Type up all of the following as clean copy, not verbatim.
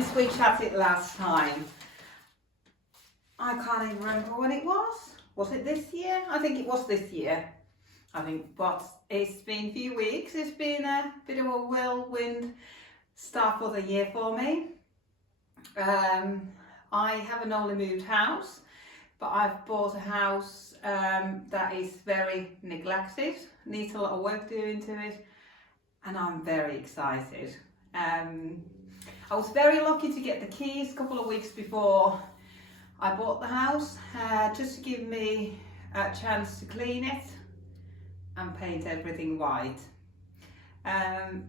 since we chatted last time. I can't even remember when it was. Was it this year? I think it was this year. But it's been a few weeks. It's been a bit of a whirlwind start for the year for me. I haven't only moved house, but I've bought a house that is very neglected, needs a lot of work doing to it, and I'm very excited. I was very lucky to get the keys a couple of weeks before I bought the house, just to give me a chance to clean it and paint everything white,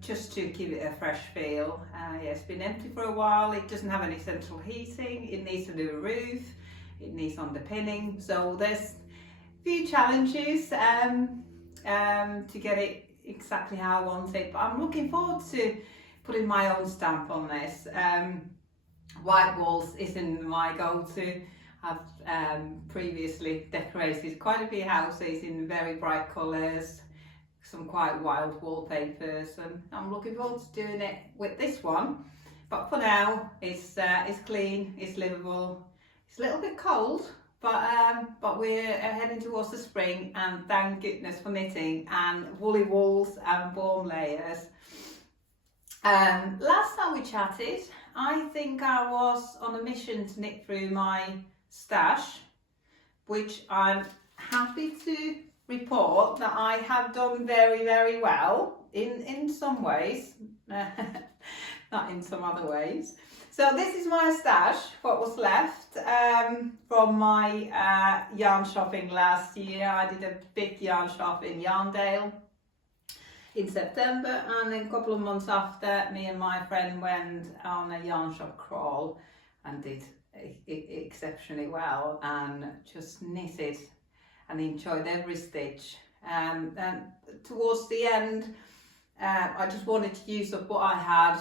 just to give it a fresh feel. Yeah, it's been empty for a while. It doesn't have any central heating. It needs a new roof. It needs underpinning. So there's a few challenges to get it exactly how I want it. But I'm looking forward to putting my own stamp on this. White walls isn't my go-to. I've previously decorated quite a few houses in very bright colours, some quite wild wallpapers, and I'm looking forward to doing it with this one. But for now, it's clean, it's livable. It's a little bit cold, but we're heading towards the spring, and thank goodness for knitting and woolly walls and warm layers. Last time we chatted, I think I was on a mission to knit through my stash, which I'm happy to report that I have done very, very well in some ways, not in some other ways. So this is my stash, what was left from my yarn shopping last year. I did a big yarn shop in Yarndale in September, and then a couple of months after, me and my friend went on a yarn shop crawl and did exceptionally well, and just knitted and enjoyed every stitch. And towards the end, I just wanted to use up what I had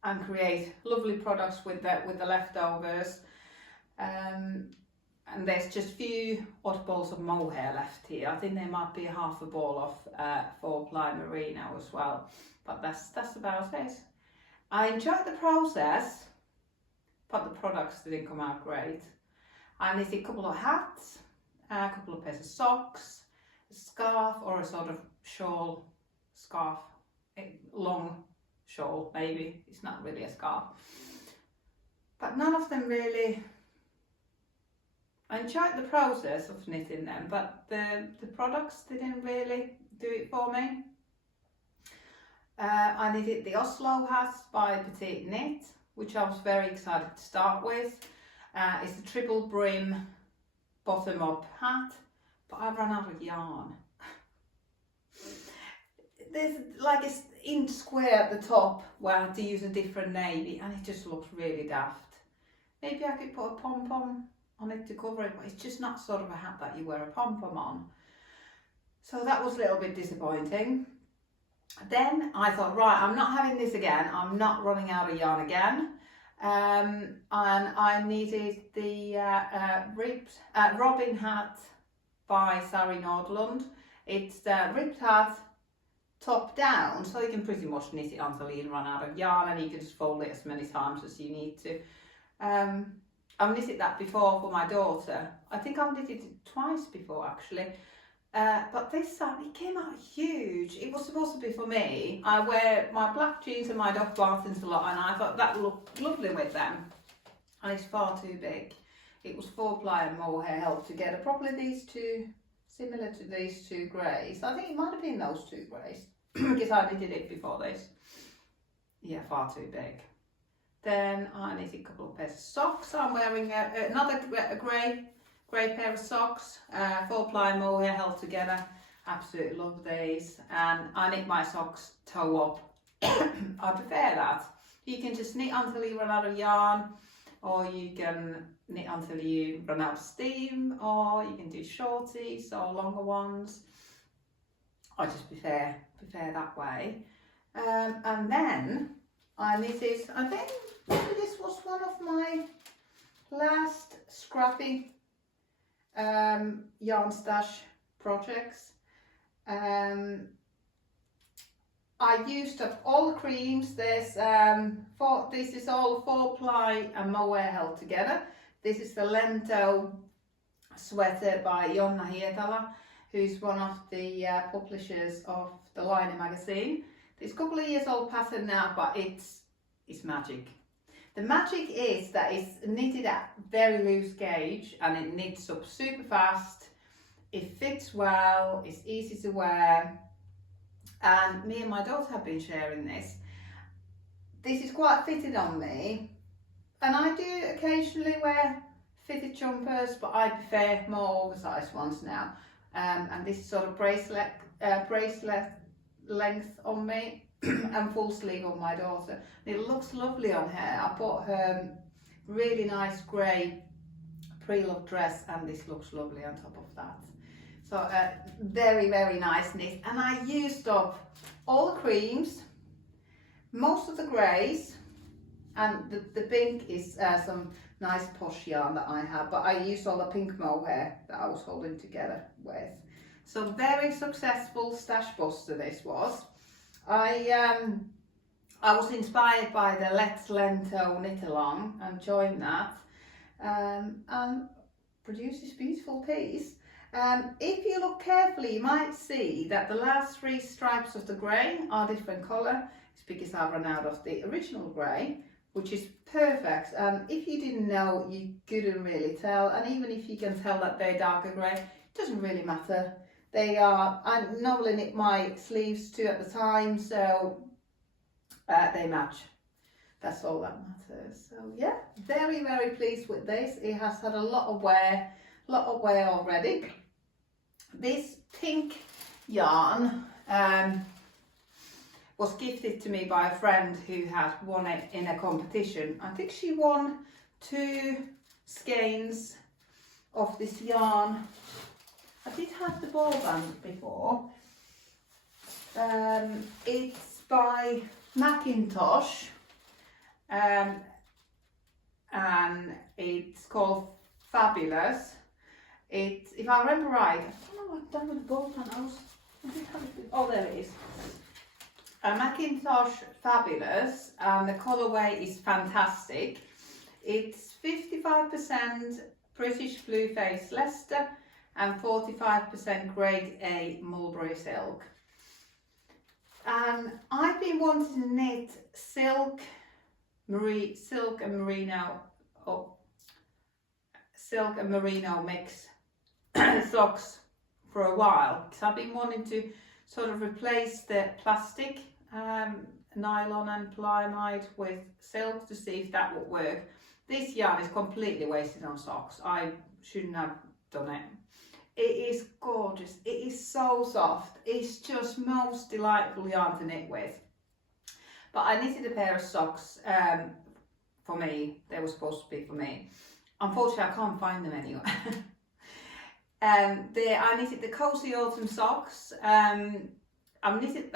and create lovely products with the leftovers. And there's just a few odd balls of mohair left here. I think there might be half a ball of 4-ply merino as well, but that's about it. I enjoyed the process, but the products didn't come out great. I knitted a couple of hats, a couple of pairs of socks, a scarf, or a sort of shawl, scarf, a long shawl maybe. It's not really a scarf, but none of them really. I enjoyed the process of knitting them, but the products didn't really do it for me. I knitted the Oslo hat by Petite Knit, which I was very excited to start with. It's a triple brim bottom up hat, but I ran out of yarn. There's like a inch square at the top where I had to use a different navy, and it just looked really daft. Maybe I could put a pom-pom on it to cover it, but it's just not sort of a hat that you wear a pom-pom on. So that was a little bit disappointing. Then I thought, right, I'm not having this again. I'm not running out of yarn again. And I needed the Robin hat by Sari Nordlund. It's the ribbed hat top down, so you can pretty much knit it until you run out of yarn, and you can just fold it as many times as you need to. I've knitted that before for my daughter. I think I've knitted it twice before actually. But this time it came out huge. It was supposed to be for me. I wear my black jeans and my Doc Martens a lot, and I thought that looked lovely with them. And it's far too big. It was 4-ply and mohair held together. Probably these two, similar to these two greys. I think it might have been those two greys because I knitted it before this. Yeah, far too big. Then I knitted a couple of pairs of socks. I'm wearing another grey pair of socks, 4-ply mohair held together. Absolutely love these. And I knit my socks toe up. I prefer that. You can just knit until you run out of yarn, or you can knit until you run out of steam, or you can do shorties or longer ones. I just prefer that way. And then I knitted, I think maybe this was one of my last scrappy yarn stash projects. I used up all the creams. This is all 4-ply and mohair held together. This is the Lento sweater by Jonna Hietala, who's one of the publishers of the Liner magazine. It's a couple of years old pattern now, but it's magic. The magic is that it's knitted at very loose gauge and it knits up super fast. It fits well, it's easy to wear, and me and my daughter have been sharing this. This is quite fitted on me, and I do occasionally wear fitted jumpers, but I prefer more oversized ones now. And this is sort of bracelet length on me and full sleeve on my daughter. And it looks lovely on her. I bought her really nice grey pre-loved dress, and this looks lovely on top of that. So very, very nice knit. And I used up all the creams, most of the greys, and the pink is some nice posh yarn that I have, but I used all the pink mohair that I was holding together with. So very successful stash buster this was. I was inspired by the Let's Lento knit along and joined that and produced this beautiful piece. If you look carefully, you might see that the last 3 stripes of the grey are different colour. It's because I've run out of the original grey, which is perfect. If you didn't know, you couldn't really tell, and even if you can tell that they're darker grey, it doesn't really matter. They are, I normally knit my sleeves too at the time, so they match. That's all that matters. So yeah, very, very pleased with this. It has had a lot of wear already. This pink yarn was gifted to me by a friend who had won it in a competition. I think she won 2 skeins of this yarn. I did have the ball band before. It's by Macintosh, and it's called Fabulous. It's, if I remember right, I don't know what I've done with the ball band. Oh, there it is. A Macintosh Fabulous, and the colourway is fantastic. It's 55% British Blue Face Leicester and 45% grade A mulberry silk. And I've been wanting to knit silk and merino mix socks for a while, because I've been wanting to sort of replace the plastic nylon and polyamide with silk to see if that would work. This yarn is completely wasted on socks. I shouldn't have done it. It is gorgeous. It is so soft. It's just most delightful yarn to knit with. But I knitted a pair of socks for me. They were supposed to be for me. Unfortunately, I can't find them anywhere. I knitted the Cozy Autumn socks. I've knitted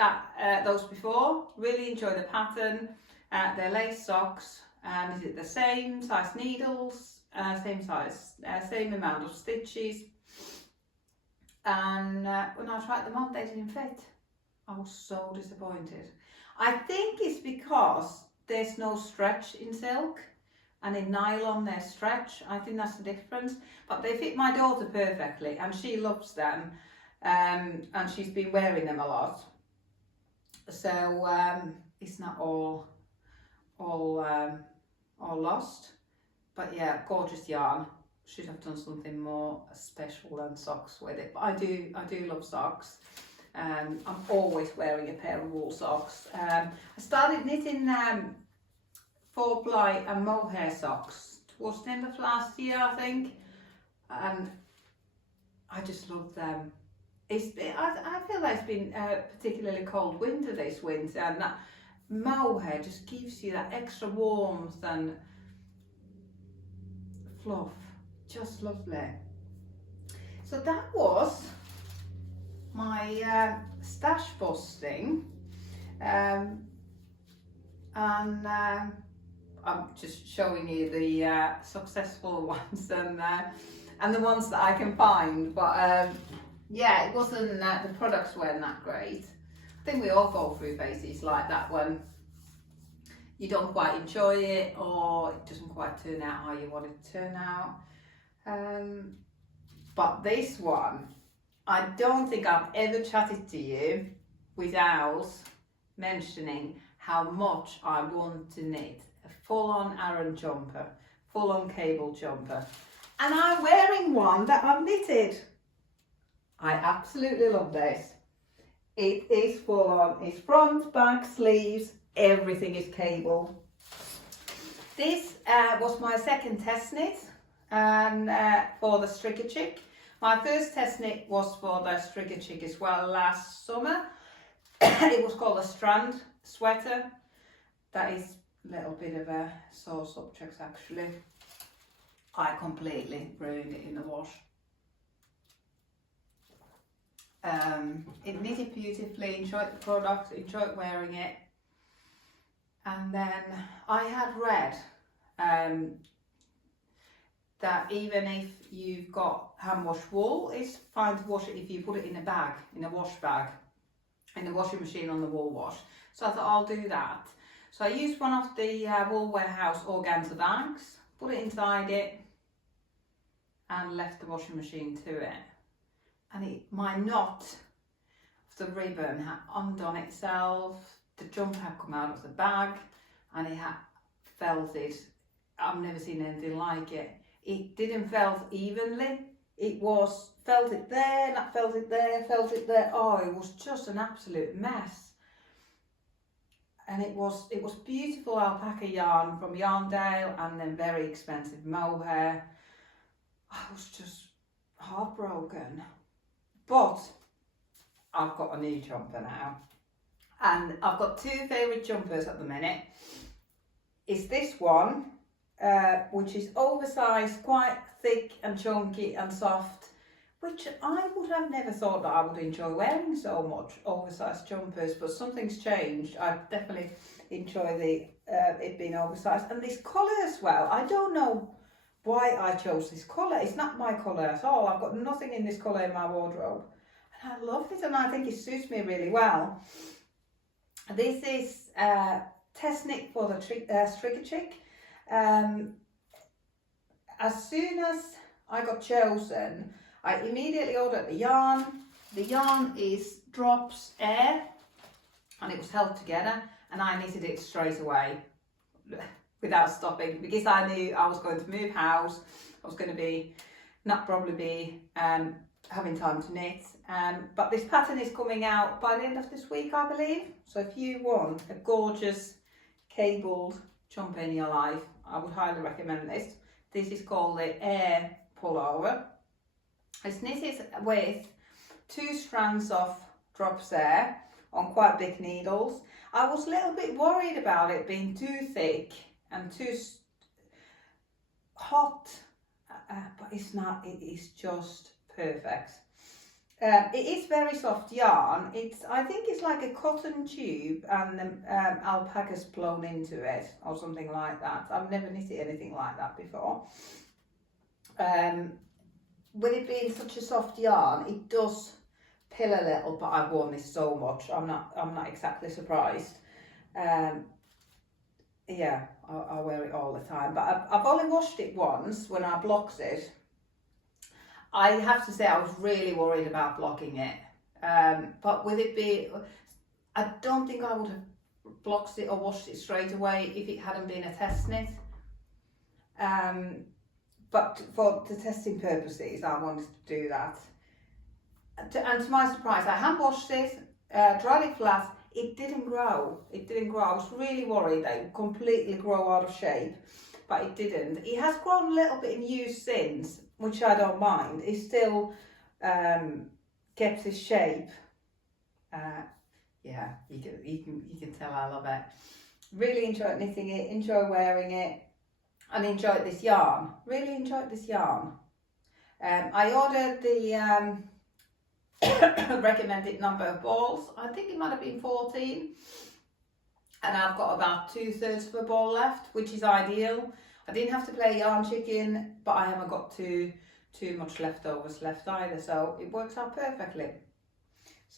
those before. Really enjoy the pattern. They're lace socks. Knitted the same size needles, same amount of stitches. And when I tried them on, they didn't fit. I was so disappointed. I think it's because there's no stretch in silk, and in nylon there's stretch. I think that's the difference. But they fit my daughter perfectly, and she loves them, and she's been wearing them a lot. So it's not all lost. But yeah, gorgeous yarn. Should have done something more special than socks with it, but I do love socks. I'm always wearing a pair of wool socks. I started knitting 4-ply and mohair socks towards the end of last year, I think, and I just love them. I feel like it's been a particularly cold winter this winter, and that mohair just gives you that extra warmth and fluff. Just lovely. So that was my stash busting, and I'm just showing you the successful ones and the ones that I can find. But yeah, it wasn't the products weren't that great. I think we all go through phases like that when you don't quite enjoy it or it doesn't quite turn out how you want it to turn out. But this one, I don't think I've ever chatted to you without mentioning how much I want to knit a full-on Aran jumper, full-on cable jumper. And I'm wearing one that I've knitted. I absolutely love this. It is full-on, it's front, back, sleeves, everything is cable. This was my second test knit and for the Stricker Chick. My first test knit was for the Stricker Chick as well last summer. It was called a strand sweater. That is a little bit of a sore subject actually. I completely ruined it in the wash. It knitted beautifully, enjoyed the product, enjoyed wearing it. And then I had read that even if you've got hand wash wool, it's fine to wash it if you put it in a bag, in a wash bag, in the washing machine on the wool wash. So I thought I'll do that. So I used one of the Wool Warehouse organza bags, put it inside it and left the washing machine to it. And my knot of the ribbon had undone itself, the jumper had come out of the bag and it had felted. I've never seen anything like it. It didn't felt evenly. It was felted there, not felted there, felted there. Oh, it was just an absolute mess. And it was beautiful alpaca yarn from Yarndale and then very expensive mohair. I was just heartbroken. But I've got a new jumper now. And I've got two favourite jumpers at the minute. It's this one, which is oversized, quite thick and chunky and soft, which I would have never thought that I would enjoy wearing so much, oversized jumpers, but something's changed. I definitely enjoy it being oversized. And this colour as well, I don't know why I chose this colour. It's not my colour at all. I've got nothing in this colour in my wardrobe. And I love it and I think it suits me really well. This is test knit for the Stricker Chick. As soon as I got chosen, I immediately ordered the yarn. The yarn is Drops Eyre and it was held together and I knitted it straight away without stopping because I knew I was going to move house. I was going to be having time to knit. But this pattern is coming out by the end of this week, I believe. So if you want a gorgeous cabled jumper in your life, I would highly recommend this. This is called the Eyre Pullover. It's knitted with 2 strands of Drops Eyre on quite big needles. I was a little bit worried about it being too thick and too hot, but it's not, it is just perfect. It is very soft yarn. I think it's like a cotton tube and alpaca's blown into it or something like that. I've never knitted anything like that before. With it being such a soft yarn, it does pill a little, but I've worn this so much. I'm not exactly surprised. Yeah, I wear it all the time, but I've only washed it once when I blocked it. I have to say I was really worried about blocking it, but with it being, I don't think I would have blocked it or washed it straight away if it hadn't been a test knit. But for the testing purposes, I wanted to do that. And to my surprise, I hand washed it, dried it flat. It didn't grow. It didn't grow. I was really worried that it would completely grow out of shape, but it didn't. It has grown a little bit in use since, which I don't mind. It still kept its shape. Yeah, you can tell I love it. Really enjoyed knitting it, enjoy wearing it, and enjoyed this yarn. Really enjoyed this yarn. I ordered the recommended number of balls. I think it might have been 14, and I've got about 2/3 of a ball left, which is ideal. I didn't have to play yarn chicken, but I haven't got too much leftovers left either, so it works out perfectly.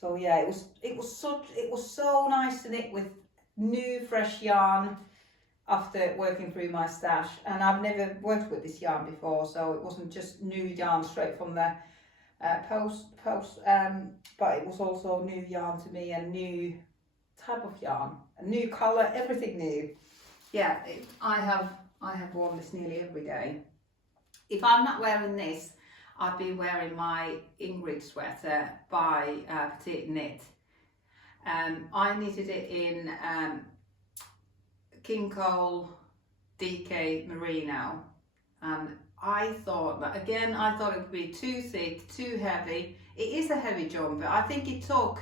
So yeah, it was so nice to knit with new fresh yarn after working through my stash, and I've never worked with this yarn before, so it wasn't just new yarn straight from the post, but it was also new yarn to me, and new type of yarn, a new colour, everything new. Yeah, I have worn this nearly every day. If I'm not wearing this, I'd be wearing my Ingrid sweater by Petite Knit. I knitted it in King Cole DK Merino, and I thought it would be too thick, too heavy. It is a heavy jumper. I think it took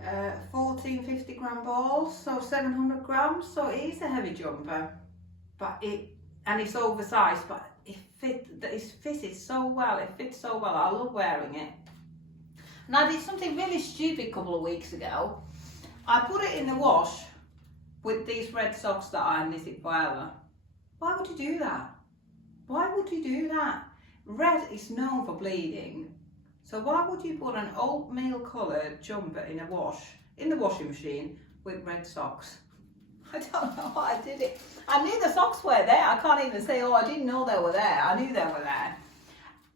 1450 gram balls, so 700 grams, so it is a heavy jumper, but it's oversized, but it fitted so well. It fits so well. I love wearing it. And I did something really stupid a couple of weeks ago. I put it in the wash with these red socks that I knitted for Eyre. Why would you do that? Why would you do that? Red is known for bleeding. So why would you put an oatmeal coloured jumper in the washing machine with red socks? I don't know why I did it. I knew the socks were there. I can't even say, oh, I didn't know they were there. I knew they were there.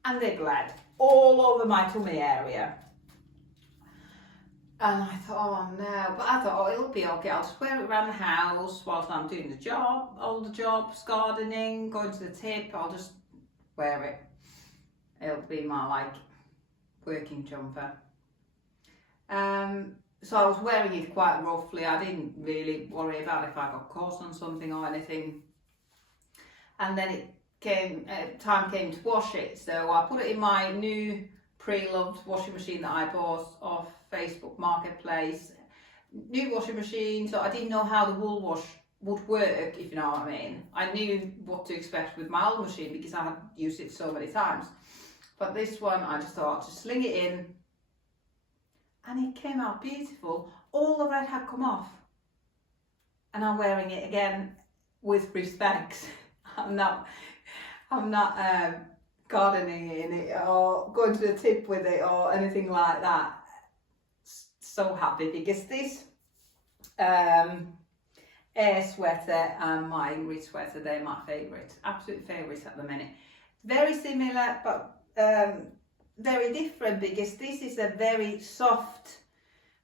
And they bled all over my tummy area. And I thought, oh no, but I thought, oh, it'll be okay. I'll just wear it around the house whilst I'm doing the job, all the jobs, gardening, going to the tip. I'll just wear it. It'll be my working jumper. So I was wearing it quite roughly. I didn't really worry about if I got caught on something or anything. And then time came to wash it. So I put it in my new pre-loved washing machine that I bought off Facebook Marketplace. New washing machine, so I didn't know how the wool wash would work, if you know what I mean. I knew what to expect with my old machine because I had used it so many times. But this one, I just thought, just sling it in. And it came out beautiful. All the red had come off. And I'm wearing it again with respect. I'm not gardening in it or going to the tip with it or anything like that. So happy because this Eyre sweater and my Ingrid sweater, they're my favourites, absolute favourites at the minute. Very similar but very different because this is a very soft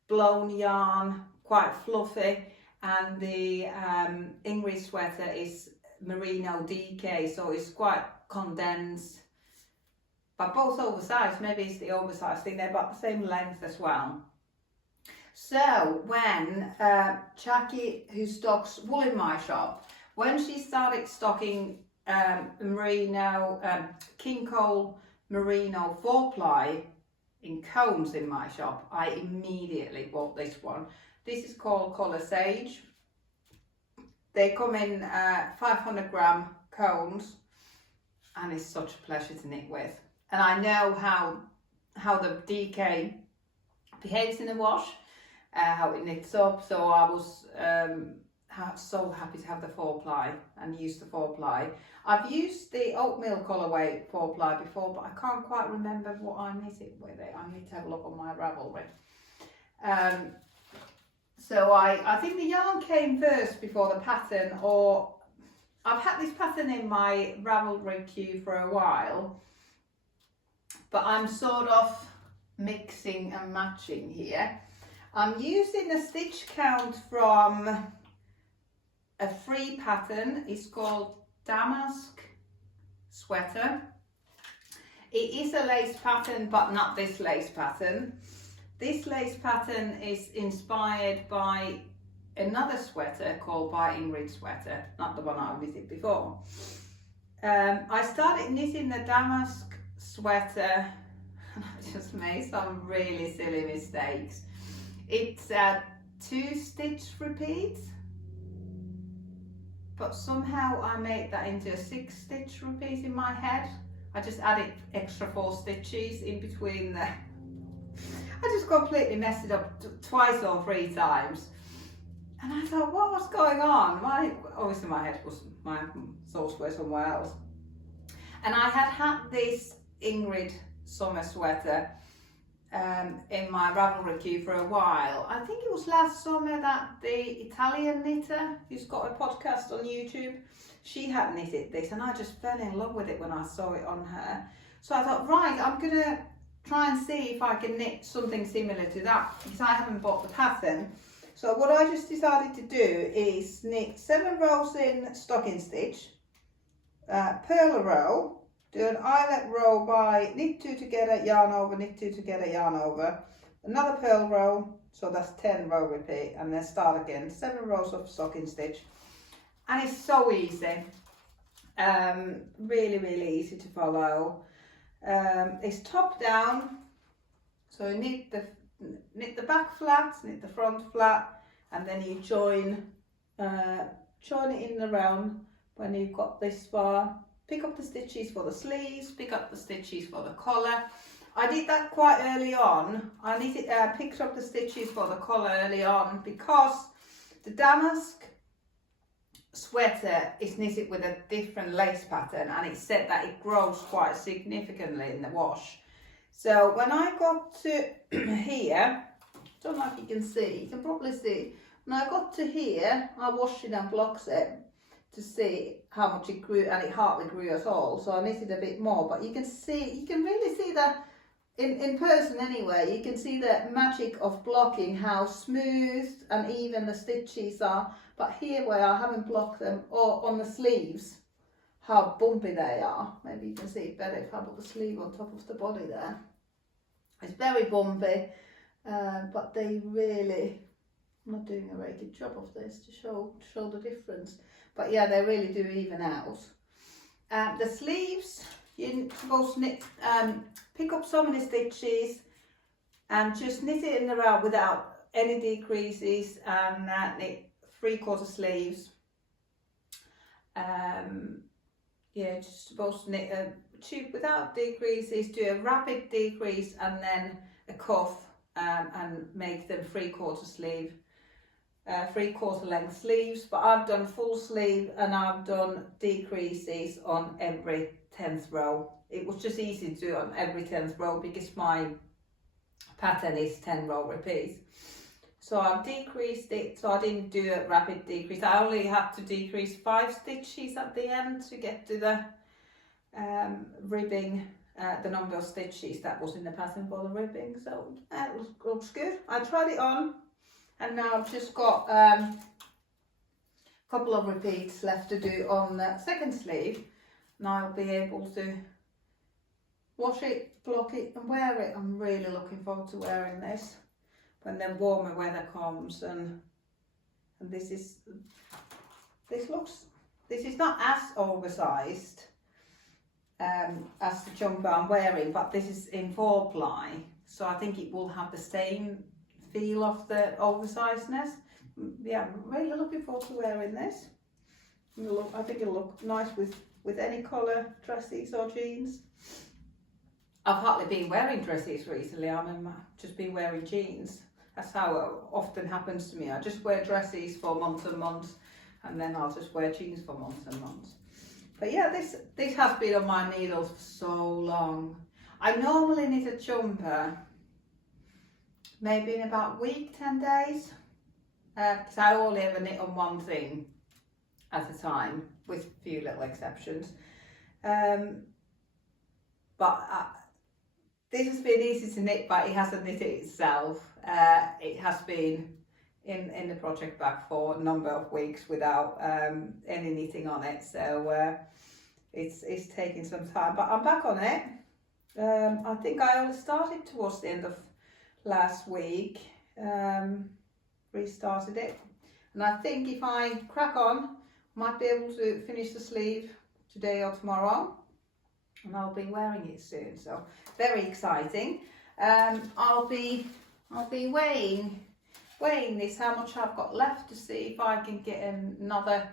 blown yarn, quite fluffy, and the Ingrid sweater is merino DK, so it's quite condensed, but both oversized. Maybe it's the oversized thing, they're about the same length as well. So when Jackie, who stocks wool in my shop, when she started stocking merino, King Cole merino 4-ply in cones in my shop, I immediately bought this one. This is called Colour Sage. They come in 500 gram cones, and it's such a pleasure to knit with. And I know how the DK behaves in the wash, how it knits up, so I was so happy to have the 4-ply and use the 4-ply. I've used the oatmeal colourway 4-ply before, but I can't quite remember what I knitted with it. I need to have a look on my Ravelry. So I think the yarn came first before the pattern, or I've had this pattern in my Ravelry queue for a while, but I'm sort of mixing and matching here. I'm using a stitch count from a free pattern. It's called Damask Sweater. It is a lace pattern, but not this lace pattern. This lace pattern is inspired by another sweater called By Ingrid Sweater, not the one I knitted before. I started knitting the Damask Sweater and I just made some really silly mistakes. It's 2 stitch repeats, but somehow I made that into a 6 stitch repeat in my head. I just added extra 4 stitches in between the I just completely messed it up twice or 3 times. And I thought, what was going on? Obviously my thoughts were somewhere else. And I had this Ingrid summer sweater in my Ravelry queue for a while. I think it was last summer that the Italian knitter, who's got a podcast on YouTube, she had knitted this, and I just fell in love with it when I saw it on her. So I thought, right, I'm gonna try and see if I can knit something similar to that, because I haven't bought the pattern. So what I just decided to do is knit 7 rows in stocking stitch, purl a row, do an eyelet row by knit 2 together, yarn over, knit 2 together, yarn over, another purl row, so that's 10 row repeat, and then start again, 7 rows of stocking stitch. And it's so easy, really easy to follow. It's top down, so you knit the back flat, knit the front flat, and then you join it in around when you've got this far. Pick up the stitches for the sleeves, pick up the stitches for the collar. I did that quite early on. I picked up the stitches for the collar early on because the damask sweater is knitted with a different lace pattern, and it said that it grows quite significantly in the wash. So when I got to here, don't know if you can see, you can probably see, when I got to here, I washed it and blocked it to see how much it grew, and it hardly grew at all. So I knitted a bit more, but you can really see that in person anyway, you can see the magic of blocking, how smooth and even the stitches are. But here where I haven't blocked them, or on the sleeves, how bumpy they are. Maybe you can see it better if I put the sleeve on top of the body there. It's very bumpy, but they really, I'm not doing a very good job of this to show the difference. But yeah, they really do even out. The sleeves, you're supposed to knit, pick up so many stitches and just knit it in the round without any decreases, and knit 3/4 sleeves. Yeah, just supposed to knit a tube without decreases, do a rapid decrease and then a cuff, and make them 3/4 sleeve, 3/4 length sleeves. But I've done full sleeve and I've done decreases on every 10th row. It was just easy to do on every 10th row because my pattern is 10 row repeats. So I've decreased it, so I didn't do a rapid decrease. I only had to decrease 5 stitches at the end to get to the ribbing, the number of stitches that was in the pattern for the ribbing. So it looks good. I tried it on, and now I've just got a couple of repeats left to do on the second sleeve. Now I'll be able to wash it, block it and wear it. I'm really looking forward to wearing this when the warmer weather comes, and this is not as oversized as the jumper I'm wearing, but this is in 4-ply, so I think it will have the same feel of the oversizedness. Yeah, I'm really looking forward to wearing this. I think it'll look nice with any colour dresses or jeans. I've hardly been wearing dresses recently. I've just been wearing jeans. That's how it often happens to me. I just wear dresses for months and months, and then I'll just wear jeans for months and months. But yeah, this has been on my needles for so long. I normally knit a jumper maybe in about a week, 10 days, because I only ever knit on one thing at a time, with a few little exceptions. This has been easy to knit, but it hasn't knitted itself. It has been in the project bag for a number of weeks without any knitting on it, so it's taking some time, but I'm back on it. I think I only started towards the end of last week, restarted it, and I think if I crack on, might be able to finish the sleeve today or tomorrow, and I'll be wearing it soon, so very exciting. I'll be weighing this, how much I've got left, to see if I can get another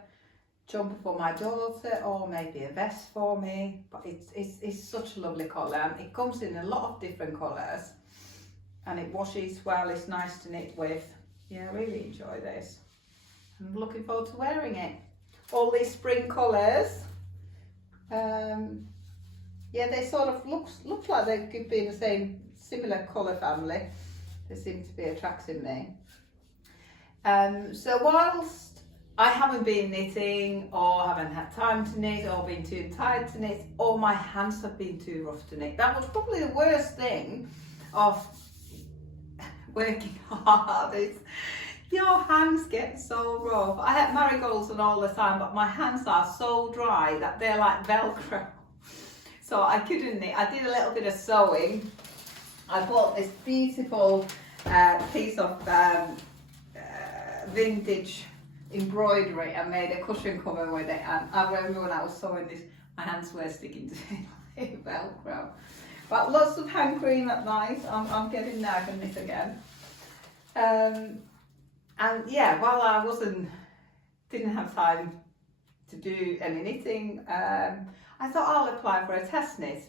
jumper for my daughter, or maybe a vest for me. But it's such a lovely colour, and it comes in a lot of different colours, and it washes well. It's nice to knit with. Yeah, I really enjoy this. I'm looking forward to wearing it. All these spring colours. Yeah, they sort of look like they could be in the similar colour family. They seem to be attracting me. So whilst I haven't been knitting, or haven't had time to knit, or been too tired to knit, or my hands have been too rough to knit, that was probably the worst thing of working hard, is your hands get so rough. I have marigolds and all the time, but my hands are so dry that they're like Velcro. So I couldn't knit. I did a little bit of sewing. I bought this beautiful piece of vintage embroidery and made a cushion cover with it, and I remember when I was sewing this, my hands were sticking to it like Velcro. But lots of hand cream at night. I'm getting there, I can knit again. And yeah, while I didn't have time to do any knitting, I thought I'll apply for a test knit.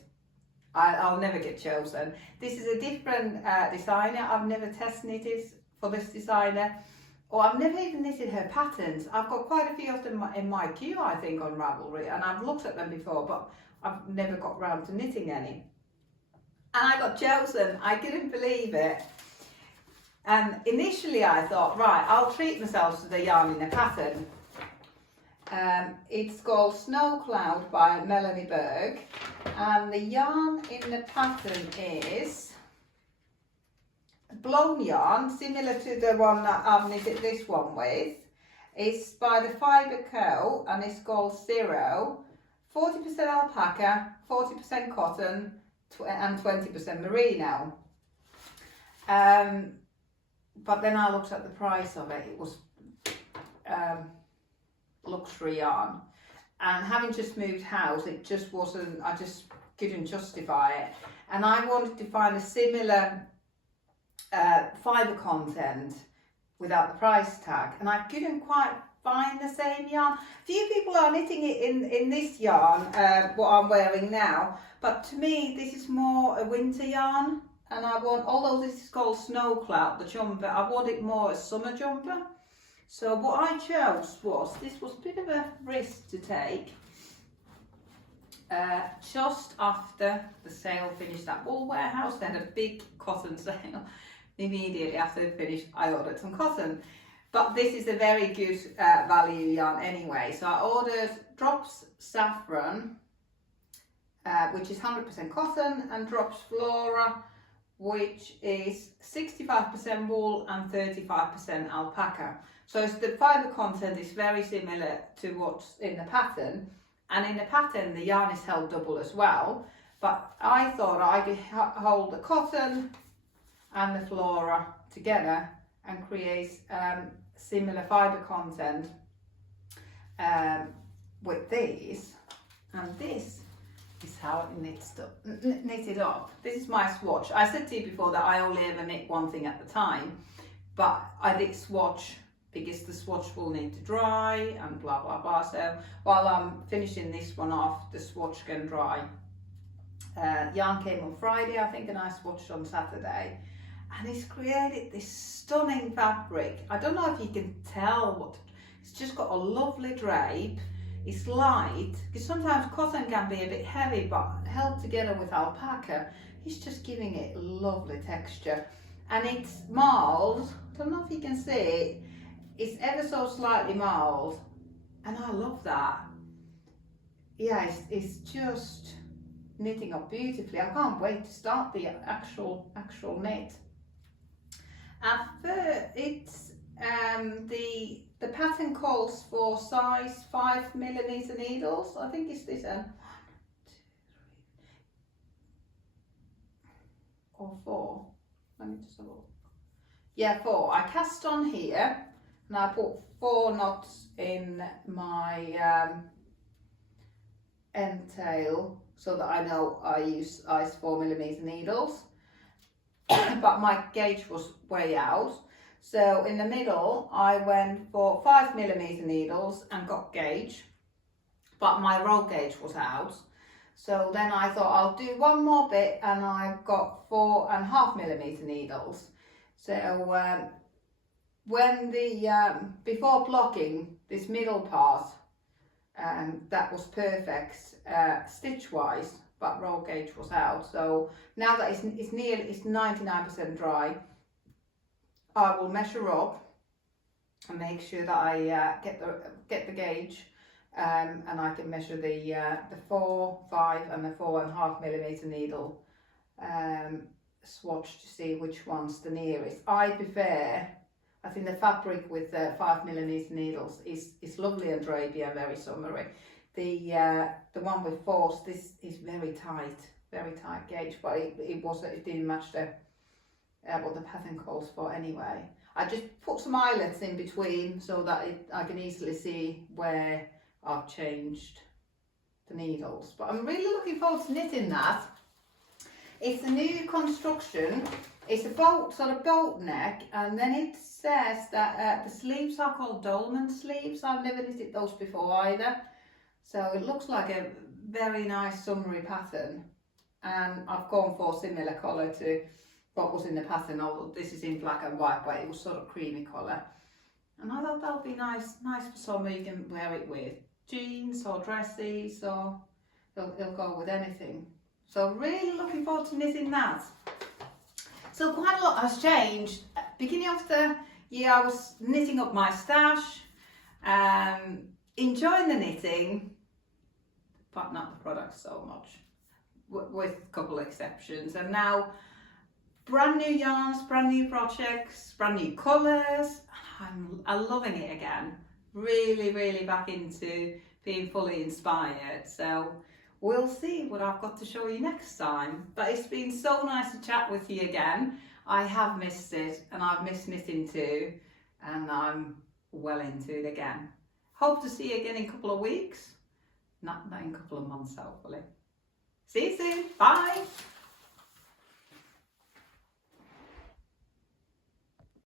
I'll never get chosen. This is a different designer. I've never test knitted for this designer, or I've never even knitted her patterns. I've got quite a few of them in my queue, I think, on Ravelry, and I've looked at them before, but I've never got round to knitting any. And I got chosen. I couldn't believe it. And initially I thought, right, I'll treat myself to the yarn in the pattern. It's called Snow Cloud by Melanie Berg, and the yarn in the pattern is blown yarn, similar to the one that I've knitted this one with. It's by the Fibre Co, and it's called Zero. 40% alpaca, 40% cotton, and 20% merino. But then I looked at the price of it. It was luxury yarn, and having just moved house, it just wasn't, I just couldn't justify it, and I wanted to find a similar fibre content without the price tag, and I couldn't quite find the same yarn. Few people are knitting it in this yarn, what I'm wearing now, but to me this is more a winter yarn, and I want, although this is called Snow Cloud, the jumper, I want it more a summer jumper. So what I chose was, this was a bit of a risk to take. Just after the sale finished at Wool Warehouse, they had a big cotton sale. Immediately after it finished, I ordered some cotton. But this is a very good value yarn anyway. So I ordered Drops Saffron, which is 100% cotton, and Drops Flora, which is 65% wool and 35% alpaca. So the fibre content is very similar to what's in the pattern, and in the pattern the yarn is held double as well, but I thought I could hold the cotton and the flora together and create similar fibre content with these, and this is how it knitted up. This is my swatch. I said to you before that I only ever knit one thing at a time, but I did swatch because the swatch will need to dry and blah blah blah. So while I'm finishing this one off, the swatch can dry. Yarn came on Friday, I think, and I swatched on Saturday, and it's created this stunning fabric. I don't know if you can tell what, it's just got a lovely drape. It's light, because sometimes cotton can be a bit heavy, but held together with alpaca, it's just giving it lovely texture. And it's marled, I don't know if you can see it, it's ever so slightly marled, and I love that. Yeah, it's just knitting up beautifully. I can't wait to start the actual knit. It's the pattern calls for size 5mm needles. I think it's this 1, 2, 3, or 4. Let me just have a look. Yeah, 4. I cast on here, and I put 4 knots in my end tail so that I know I use size 4mm needles. But my gauge was way out. So in the middle, I went for 5mm needles and got gauge, but my roll gauge was out. So then I thought I'll do one more bit, and I've got 4.5mm needles. So when before blocking this middle part, that was perfect stitch wise, that roll gauge was out. So now that it's 99% dry, I will measure up and make sure that I get the gauge, and I can measure the 4, 5 and the 4.5mm needle swatch to see which one's the nearest. I prefer, I think the fabric with the 5mm needles is lovely and drapey and very summery. The one with force, this is very tight gauge, but it didn't match the what the pattern calls for anyway. I just put some eyelets in between so that I can easily see where I've changed the needles. But I'm really looking forward to knitting that. It's a new construction. It's a sort of boat neck, and then it says that the sleeves are called dolman sleeves. I've never knitted those before either. So it looks like a very nice summery pattern, and I've gone for a similar colour to what was in the pattern, although this is in black and white, but it was sort of creamy colour. And I thought that would be nice for summer. You can wear it with jeans or dresses, or it'll go with anything. So really looking forward to knitting that. So quite a lot has changed. Beginning of the year, I was knitting up my stash, enjoying the knitting, but not the product so much, with a couple of exceptions. And now, brand new yarns, brand new projects, brand new colours. I'm loving it again. Really back into being fully inspired. So we'll see what I've got to show you next time. But it's been so nice to chat with you again. I have missed it, and I've missed knitting too, and I'm well into it again. Hope to see you again in a couple of weeks. Not in a couple of months, hopefully. See you soon. Bye.